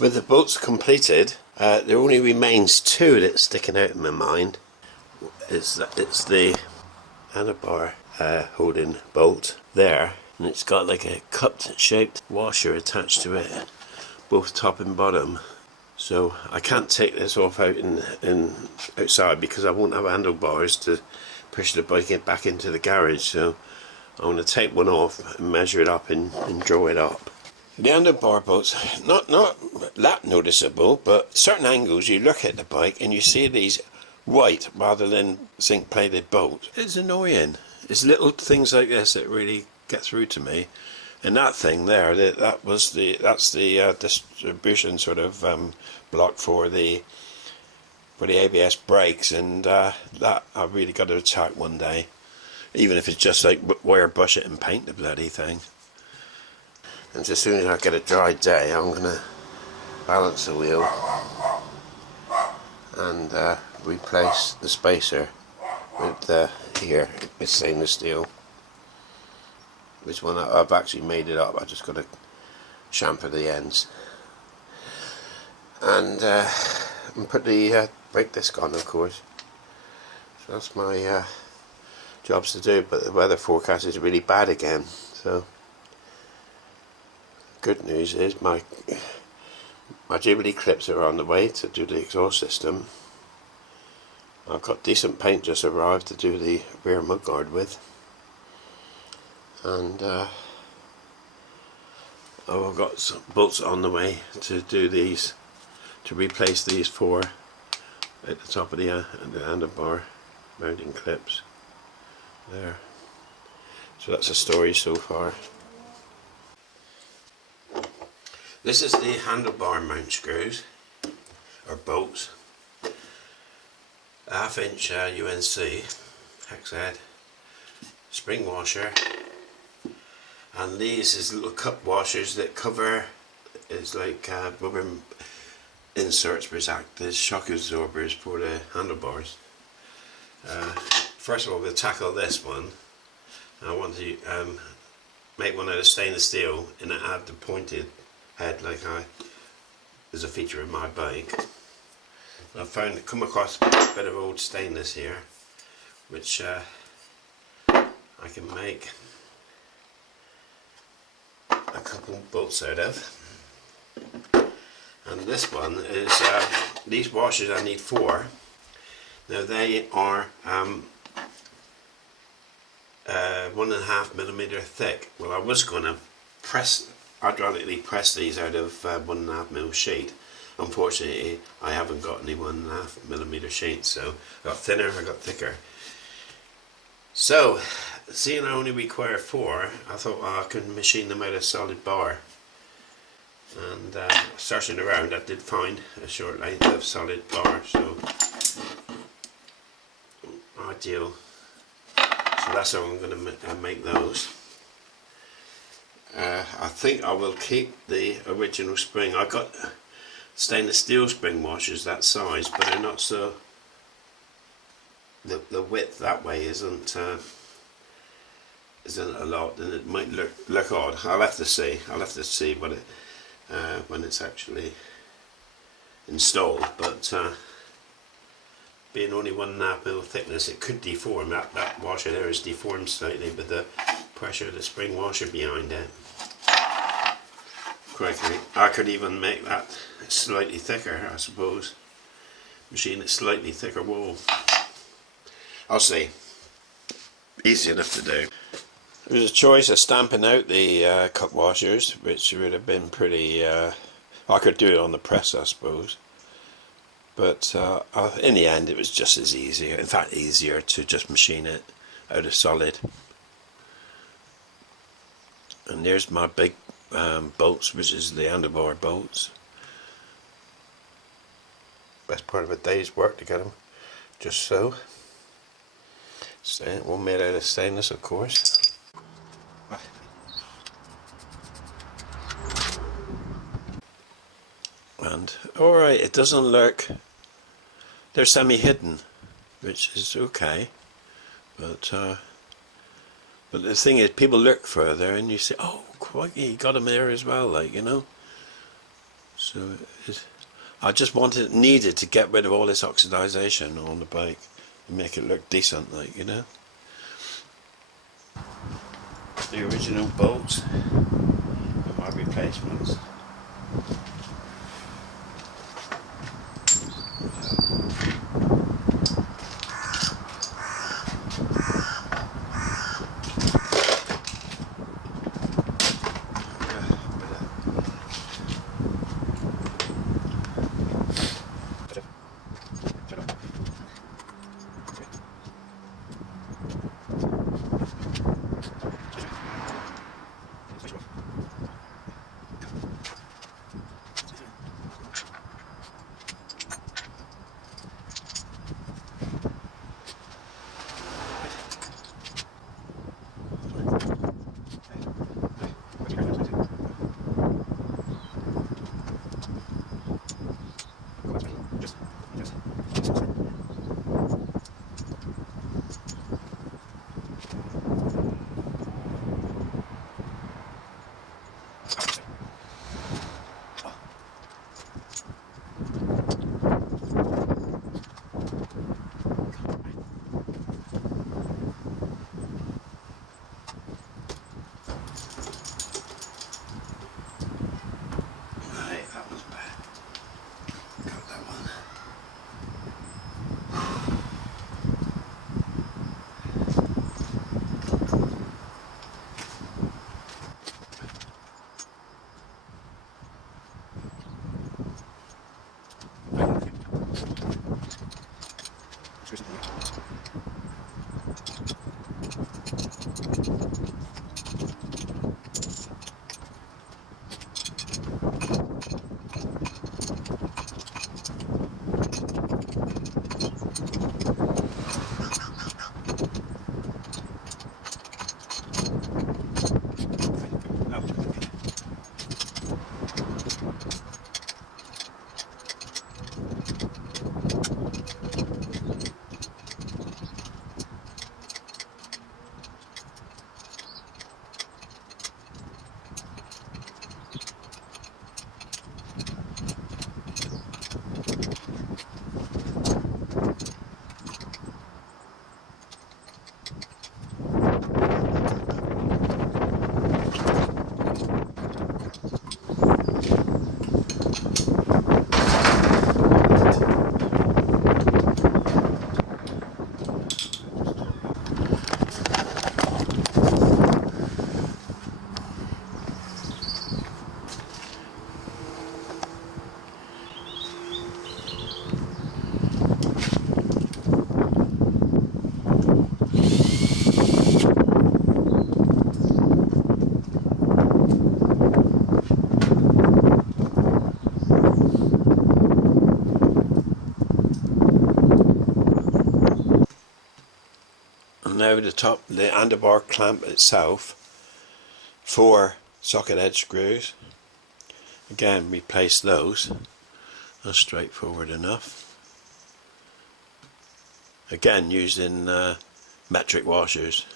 With the bolts completed, there only remains two that's sticking out in my mind. It's the handlebar holding bolt there, and it's got like a cupped shaped washer attached to it, both top and bottom. So I can't take this off out in outside because I won't have handlebars to push the bike back into the garage. So I'm going to take one off and measure it up and draw it up. The handlebar bolts, not that noticeable, but certain angles you look at the bike and you see these white rather than zinc plated bolts. It's annoying. It's little things like this that really get through to me. And that thing there, that's the distribution sort of block for the ABS brakes, and that I really got to attack one day, even if it's just like wire brush it and paint the bloody thing. And as soon as I get a dry day, I'm going to balance the wheel and replace the spacer with here with stainless steel. This one I've actually made it up. I just got to chamfer the ends and put the brake disc on, of course. So that's my jobs to do. But the weather forecast is really bad again. So good news is my Jubilee clips are on the way to do the exhaust system. I've got decent paint just arrived to do the rear mudguard with, and I've got some bolts on the way to do these, to replace these four at the top of the handlebar mounting clips there. So that's the story so far. This is the handlebar mount screws, or bolts. A 1/2 inch UNC hex head, spring washer, and these is little cup washers that cover, it's like rubber inserts which act as shock absorbers for the handlebars. First of all, we'll tackle this one. I want to make one out of stainless steel and add the pointed head like is a feature of my bike. I've come across a bit of old stainless here, which I can make a couple bolts out of. And this one is, these washers I need 4. Now they are 1.5mm thick. Well, I was going to hydraulically press these out of 1.5mm sheet. Unfortunately, I haven't got any 1.5mm sheets, so I got thinner, I got thicker. So, seeing I only require 4, I thought I could machine them out of solid bar. And searching around, I did find a short length of solid bar, so ideal. So that's how I'm going to make those. I think I will keep the original spring. I got stainless steel spring washers that size, but they're not so. The width that way isn't a lot, and it might look odd. I'll have to see. I'll have to see what it when it's actually installed. But being only 1.5mm thickness, it could deform. That washer there is deformed slightly with the pressure of the spring washer behind it. Crikey, I could even make that slightly thicker, I suppose. Machine it slightly thicker wool. I'll see. Easy enough to do. There was a choice of stamping out the cup washers, which would have been pretty. I could do it on the press, I suppose. But in the end, it was just as easier. In fact, easier to just machine it out of solid. And there's my big bolts, which is the handlebar bolts. Best part of a day's work to get them just so. All made out of stainless, of course. And alright, it doesn't look, they're semi-hidden, which is okay, but the thing is, people look further and you say, oh, quite, you got them there as well, like, you know. So I just needed to get rid of all this oxidization on the bike and make it look decent, like, you know. The original bolts and my replacements. Now the handlebar clamp itself, 4 socket edge screws. Again, replace those. That's straightforward enough. Again, using metric washers.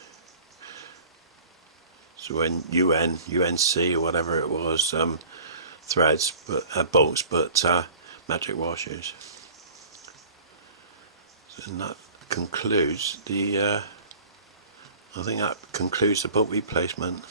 So when UNC or whatever it was, threads, but bolts, but metric washers. And that concludes the. I think that concludes the bolt replacement.